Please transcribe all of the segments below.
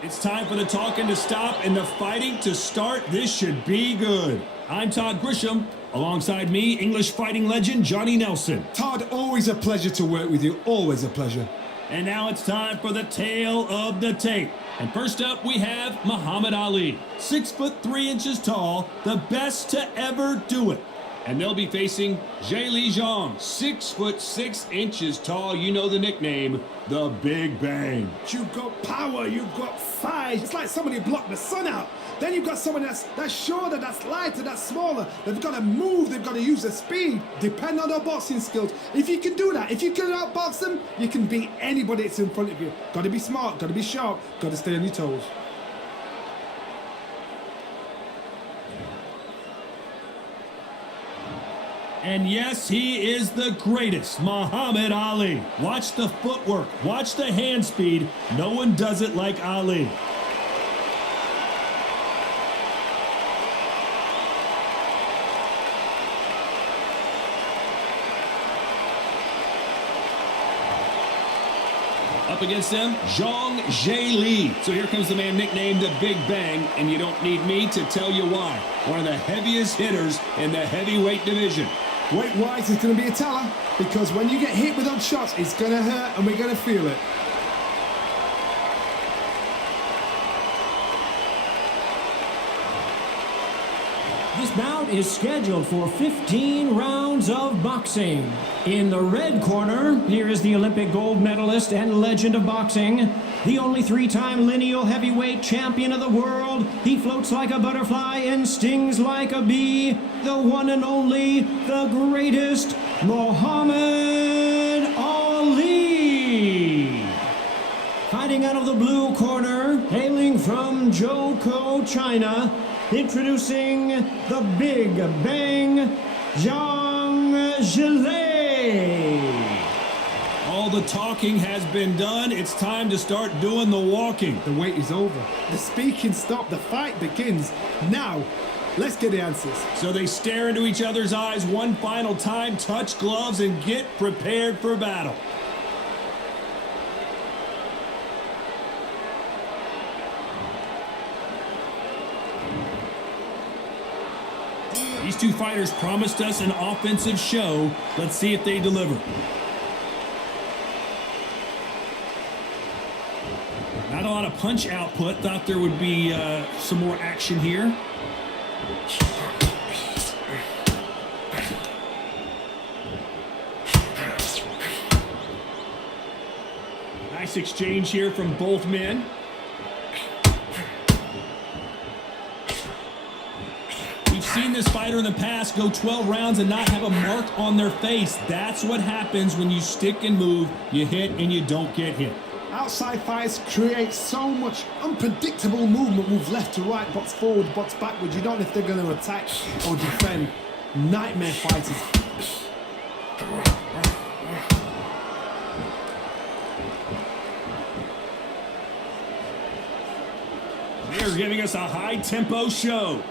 It's time for the talking to stop and the fighting to start. This should be good. I'm Todd Grisham. Alongside me, English fighting legend Johnny Nelson. Todd, always a pleasure to work with you. Always a pleasure. And now it's time for the tale of the tape. And first up, we have Muhammad Ali. 6'3" tall, the best to ever do it. And they'll be facing Zhilei Zhang, 6'6" tall. You know the nickname, the Big Bang. You've got power, you've got size. It's like somebody blocked the sun out. Then you've got someone that's shorter, that's lighter, that's smaller. They've got to move, they've got to use their speed. Depend on their boxing skills. If you can do that, if you can outbox them, you can beat anybody that's in front of you. Got to be smart, got to be sharp, got to stay on your toes. And yes, he is the greatest, Muhammad Ali. Watch the footwork, watch the hand speed. No one does it like Ali. Up against them, Zhang Zhilei. So here comes the man nicknamed the Big Bang, and you don't need me to tell you why. One of the heaviest hitters in the heavyweight division. Weight-wise, it's going to be a teller, because when you get hit with those shots, it's going to hurt and we're going to feel it. This bout is scheduled for 15 rounds of boxing. In the red corner, here is the Olympic gold medalist and legend of boxing, the only three-time lineal heavyweight champion of the world. He floats like a butterfly and stings like a bee. The one and only, the greatest, Muhammad Ali. Fighting out of the blue corner, hailing from Zhou, China, introducing the Big Bang Zhang Zhilei. All the talking has been done. It's time to start doing the walking. The wait is over. The speaking stopped. The fight begins. Now, let's get the answers. So they stare into each other's eyes one final time, touch gloves, and get prepared for battle. These two fighters promised us an offensive show. Let's see if they deliver. Not a lot of punch output. Thought there would be some more action here. Nice exchange here from both men. We've seen this fighter in the past go 12 rounds and not have a mark on their face. That's what happens when you stick and move. You hit and you don't get hit. Outside fights create so much unpredictable movement. Move left to right, box forward, box backwards. You don't know if they're going to attack or defend. Nightmare fighters. They're giving us a high-tempo show.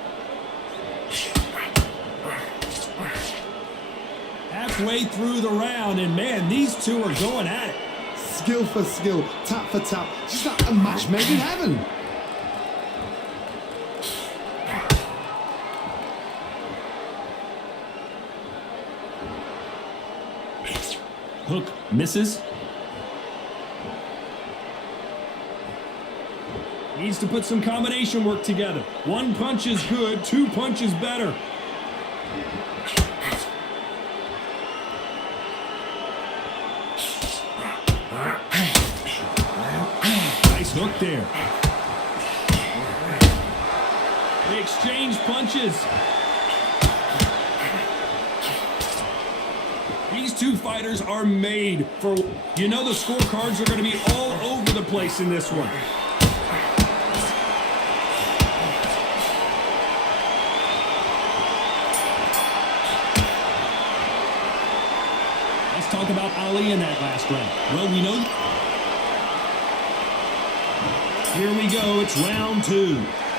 Halfway through the round, and man, these two are going at it. Skill for skill, tap for tap. Just like a match made in heaven. Hook misses. Needs to put some combination work together. One punch is good, two punches better. Nice hook there. They exchange punches. These two fighters are made for, you know, the scorecards are going to be all over the place in this one. Let's talk about Ali in that last round. Well, we know. Here we go. It's round two.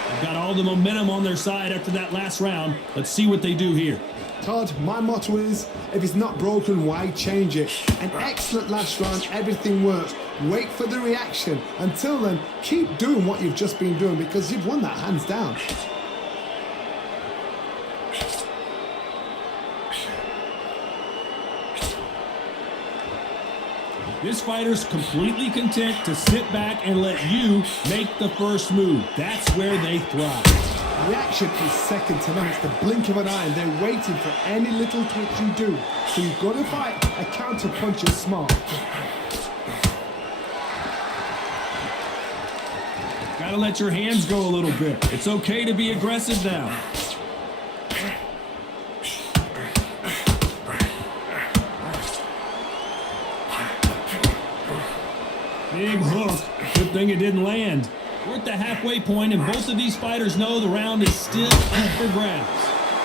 They've got all the momentum on their side after that last round. Let's see what they do here. Todd, my motto is, if it's not broken, why change it? An excellent last round, everything works. Wait for the reaction. Until then, keep doing what you've just been doing because you've won that hands down. This fighter's completely content to sit back and let you make the first move. That's where they thrive. Reaction is second to none. It's the blink of an eye and they're waiting for any little twitch you do. So you've got to fight a counter punch is smart. Gotta let your hands go a little bit. It's okay to be aggressive now. Big hook. Good thing it didn't land. We're at the halfway point, and both of these fighters know the round is still up for grabs.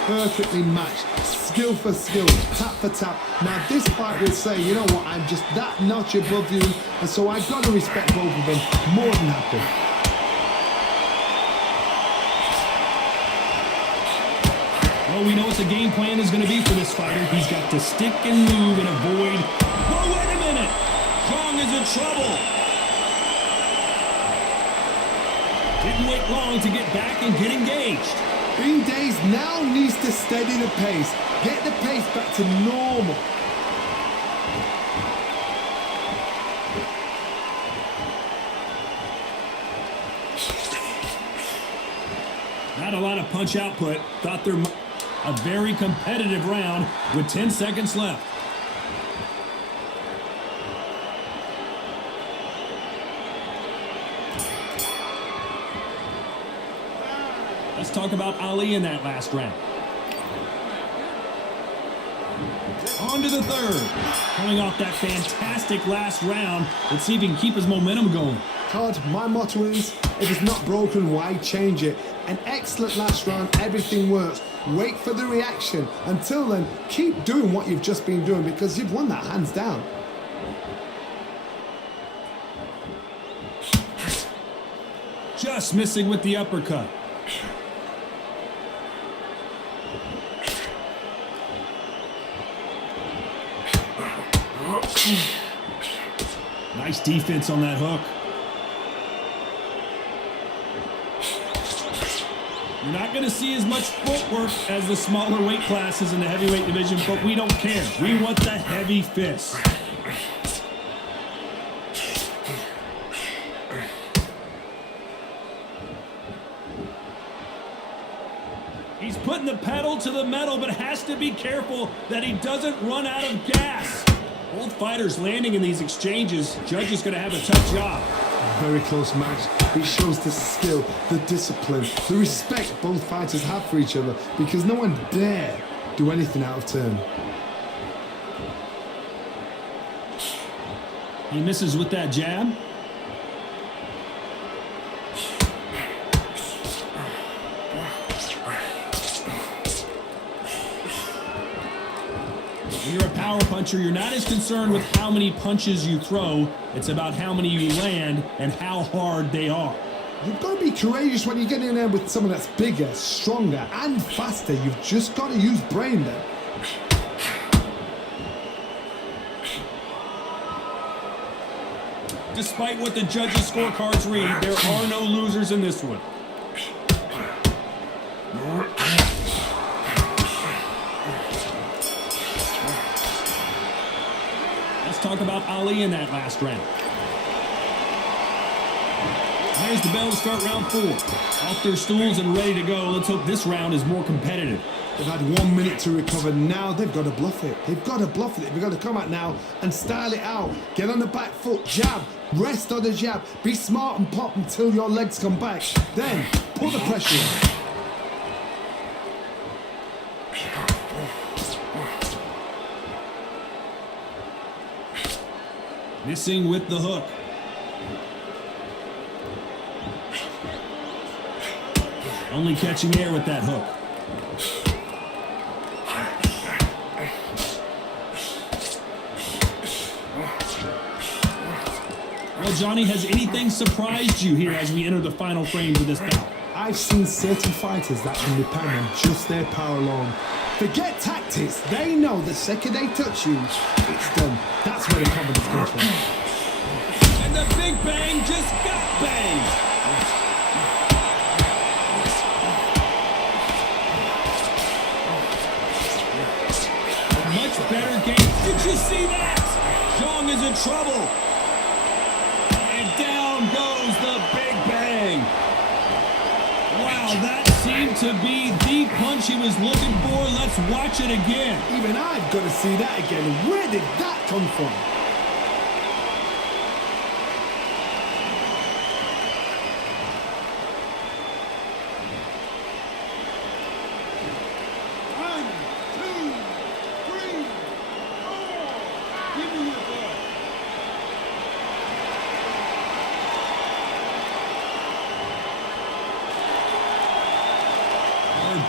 Perfectly matched. Skill for skill. Tap for tap. Now this fight will say, you know what, I'm just that notch above you, and so I've got to respect both of them more than happy. Well, we know what the game plan is going to be for this fighter. He's got to stick and move and avoid. Oh, wait a minute! Zhang is in trouble. Didn't wait long to get back and get engaged. Bean Days now needs to steady the pace. Get the pace back to normal. Not a lot of punch output. Thought they're a very competitive round with 10 seconds left. Let's talk about Ali in that last round. On to the third. Coming off that fantastic last round, let's see if he can keep his momentum going. Todd, my motto is, if it's not broken, why change it? An excellent last round, everything works. Wait for the reaction. Until then, keep doing what you've just been doing because you've won that hands down. Just missing with the uppercut. Nice defense on that hook. You're not going to see as much footwork as the smaller weight classes in the heavyweight division, but we don't care. We want the heavy fists. He's putting the pedal to the metal, but has to be careful that he doesn't run out of gas. Both fighters landing in these exchanges. Judge is going to have a tough job. Very close match. It shows the skill, the discipline, the respect both fighters have for each other because no one dare do anything out of turn. He misses with that jab. When you're a power puncher, you're not as concerned with how many punches you throw. It's about how many you land and how hard they are. You've got to be courageous when you get in there with someone that's bigger, stronger, and faster. You've just got to use brain there. Despite what the judges' scorecards read, there are no losers in this one. Let's talk about Ali in that last round. There's the bell to start round 4. Off their stools and ready to go. Let's hope this round is more competitive. They've had 1 minute to recover. Now they've got to bluff it. They've got to bluff it. They've got to come out now and style it out. Get on the back foot, jab, rest on the jab. Be smart and pop until your legs come back. Then pull the pressure on. Missing with the hook. Only catching air with that hook. Well, Johnny, has anything surprised you here as we enter the final frames of this bout? I've seen certain fighters that can depend on just their power alone. Forget tactics. They know the second they touch you, it's done. That's where the confidence comes from. And the Big Bang just got banged. Much better game. Did you see that? Zhang is in trouble. And down goes the Big Bang. Wow, that seemed to be the punch he was looking for. Let's watch it again. Even I've got to see that again. Where did that come from?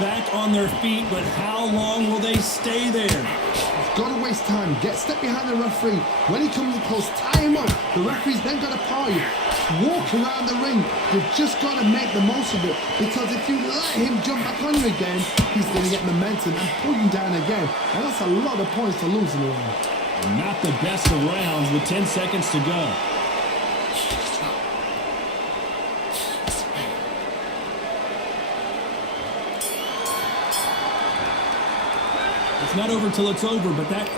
Back on their feet, but how long will they stay there? He's got to waste time. Get step behind the referee. When he comes close, tie him up. The referee's then got to power you. Walk around the ring. You've just got to make the most of it, because if you let him jump back on you again, he's going to get momentum and pull you down again. And that's a lot of points to lose in the round. Not the best of rounds with 10 seconds to go. It's not over till it's over, but that...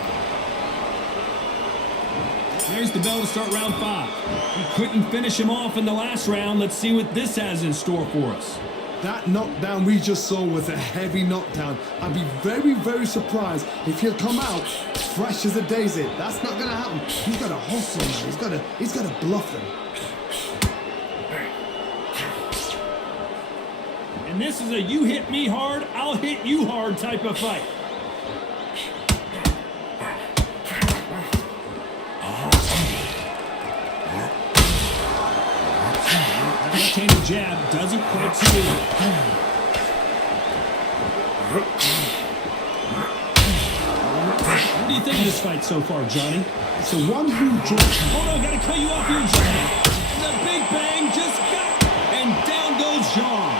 There's the bell to start round 5. He couldn't finish him off in the last round. Let's see what this has in store for us. That knockdown we just saw was a heavy knockdown. I'd be very, very surprised if he'll come out fresh as a daisy. That's not going to happen. He's got to hustle now. He's got to bluff them. And this is a you hit me hard, I'll hit you hard type of fight. Left-handed jab doesn't quite suit it. What do you think of this fight so far, Johnny? It's the one who dropped. Hold on, gotta cut you off here, Johnny. The Big Bang just got, and down goes Zhang.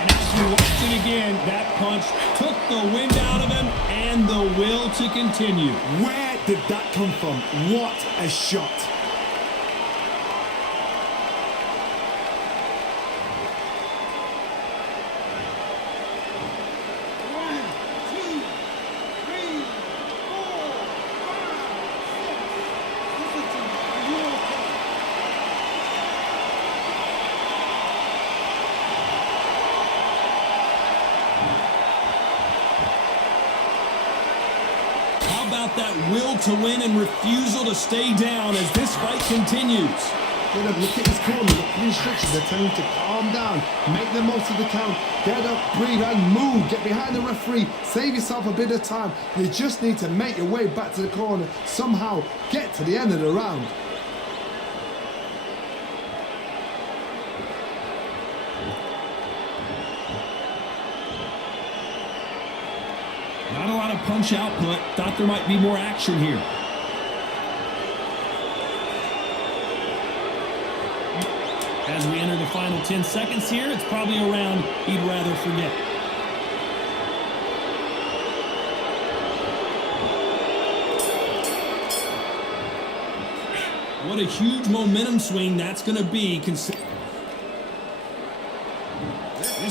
And as we watch it again, that punch took the wind out of him and the will to continue. Where did that come from? What a shot. That will to win and refusal to stay down as this fight continues. Look at his corner, look at the instructions. They're telling him to calm down, make the most of the count, get up, breathe and move, get behind the referee, save yourself a bit of time. You just need to make your way back to the corner, somehow get to the end of the round. Not a lot of punch output. Thought there might be more action here. As we enter the final 10 seconds here, it's probably a round he'd rather forget. What a huge momentum swing that's going to be. This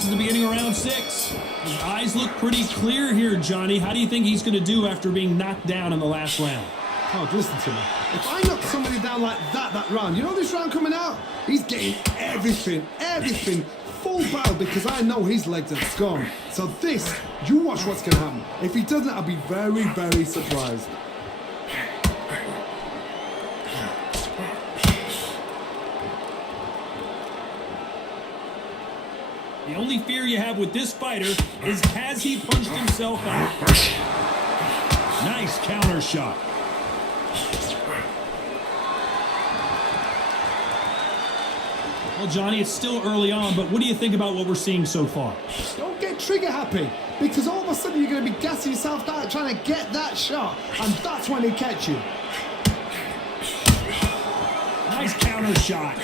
is the beginning of round 6. His eyes look pretty clear here, Johnny. How do you think he's going to do after being knocked down in the last round? Oh, listen to me. If I knock somebody down like that round, you know this round coming out? He's getting everything, full battle, because I know his legs are gone. So this, you watch what's going to happen. If he doesn't, I'll be very, very surprised. The only fear you have with this fighter is, has he punched himself out? Nice counter shot. Well, Johnny, it's still early on, but what do you think about what we're seeing so far? Don't get trigger happy, because all of a sudden you're going to be gassing yourself out trying to get that shot, and that's when he catch you. Nice counter shot.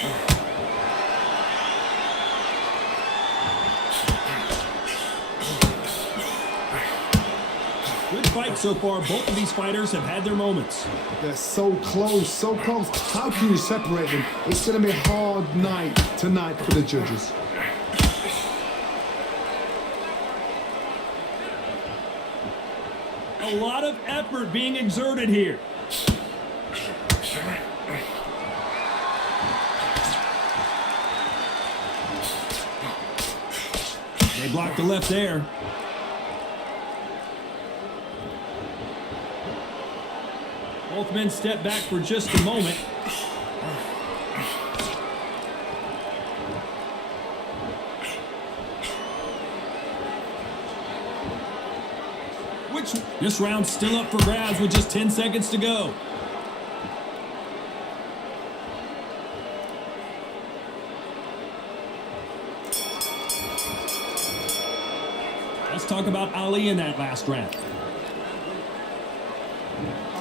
fight so far. Both of these fighters have had their moments. They're so close, so close. How can you separate them? It's going to be a hard night tonight for the judges. A lot of effort being exerted here. They blocked the left there. Both men step back for just a moment. This round's still up for grabs with just 10 seconds to go. Let's talk about Ali in that last round.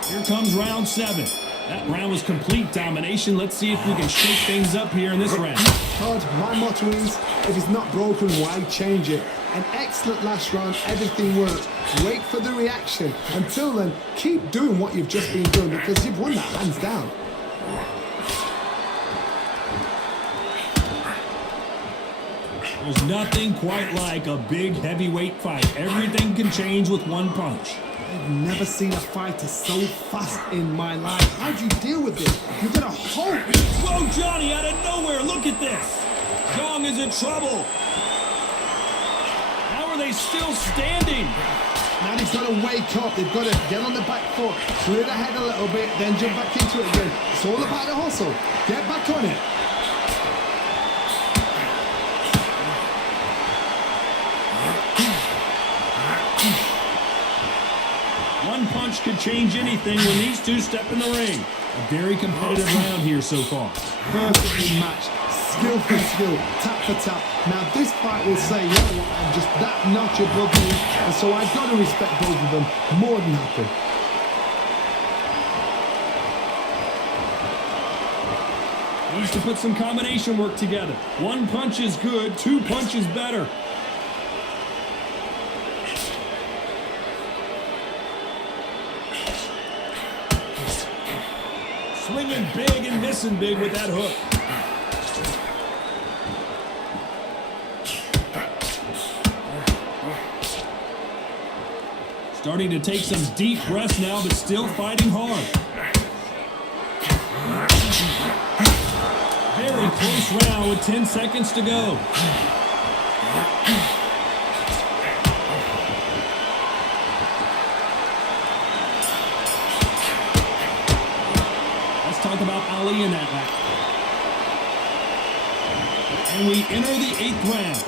Here comes round 7. That round was complete domination. Let's see if we can shake things up here in this round. Todd, my motto is, if it's not broken, why change it? An excellent last round, everything worked. Wait for the reaction. Until then, keep doing what you've just been doing because you've won that hands down. There's nothing quite like a big heavyweight fight. Everything can change with one punch. I've never seen a fighter so fast in my life. How do you deal with this? You've got to hope. Whoa, Johnny, out of nowhere. Look at this. Zhang is in trouble. How are they still standing? Now they've got to wake up. They've got to get on the back foot, clear the head a little bit, then jump back into it again. It's all about the hustle. Get back on it. One punch could change anything when these two step in the ring. A very competitive round here so far. Perfectly matched. Skill for skill, tap for tap. Now this fight will say, you know what, I'm just that notch above you, and so I've got to respect both of them more than happy. Needs to put some combination work together. One punch is good, 2 punches better. Swinging big and missing big with that hook. Starting to take some deep breaths now, but still fighting hard. Very close round with 10 seconds to go. Let's talk about Ali in that round. And we enter the 8th round.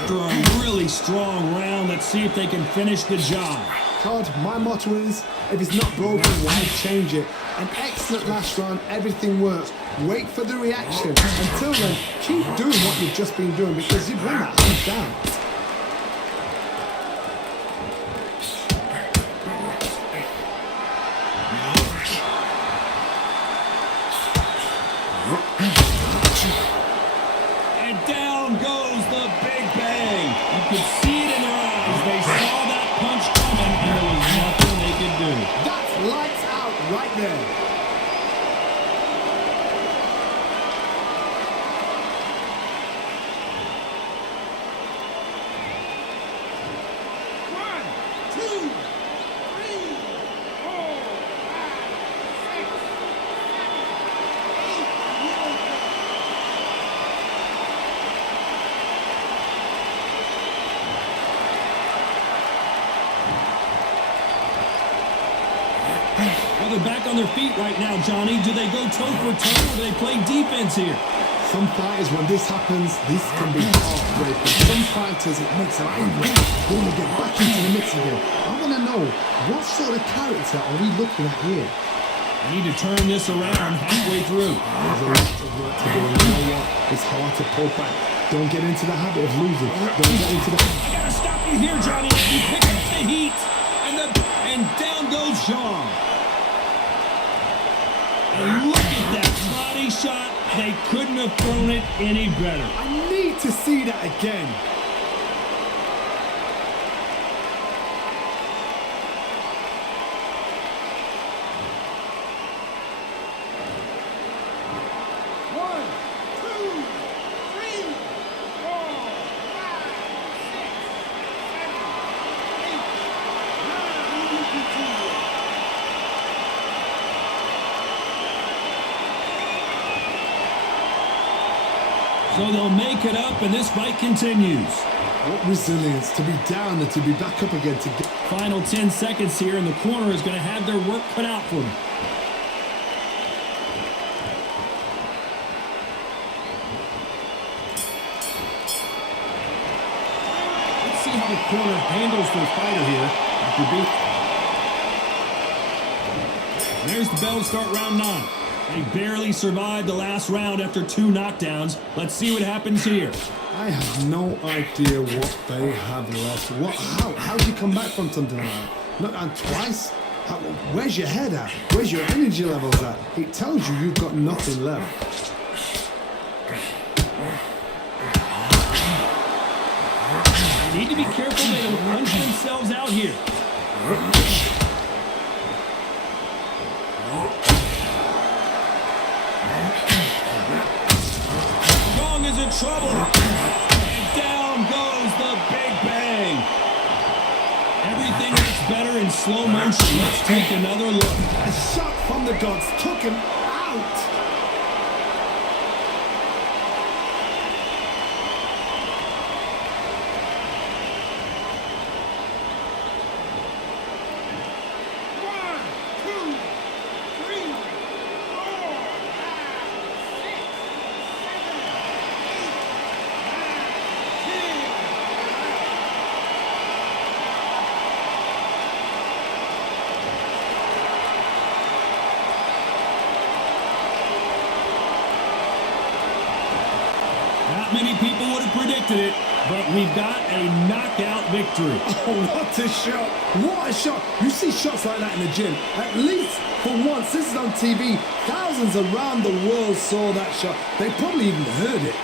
After a really strong round, let's see if they can finish the job. Todd, my motto is, if it's not broken, why change it? An excellent last round, everything works. Wait for the reaction. Until then, keep doing what you've just been doing because you've won that hands down. And down goes the Big Bang. You could see it in their eyes. They saw that punch coming, and there was nothing they could do. That's lights out right there. Well, they're back on their feet right now, Johnny. Do they go toe for toe or do they play defense here? Some fighters, when this happens, this can be heartbreaking. Some fighters, it makes them angry. They want to get back into the mix again. I want to know, what sort of character are we looking at here? I need to turn this around halfway through. There's a lot of work to do. You know what? It's hard to pull back. Don't get into the habit of losing. Don't get into the... I gotta stop you here, Johnny. You pick up the heat, and down goes Zhang. And look at that body shot. They couldn't have thrown it any better. I need to see that again. So they'll make it up, and this fight continues. What resilience to be down and to be back up again to get. Final 10 seconds here, and the corner is going to have their work cut out for them. Let's see how the corner handles their fighter here after being. There's the bell to start round 9. They barely survived the last round after 2 knockdowns. Let's see what happens here. I have no idea what they have left. How do you come back from something like that? Not down twice? Where's your head at? Where's your energy levels at? It tells you you've got nothing left. They need to be careful they don't punch themselves out here. Zhang is in trouble. And down goes the Big Bang. Everything looks better in slow motion. Let's take another look. A shot from the gods took him out. Not many people would have predicted it, but we've got a knockout victory. Oh, what a shot. What a shot. You see shots like that in the gym. At least for once, this is on TV. Thousands around the world saw that shot. They probably even heard it.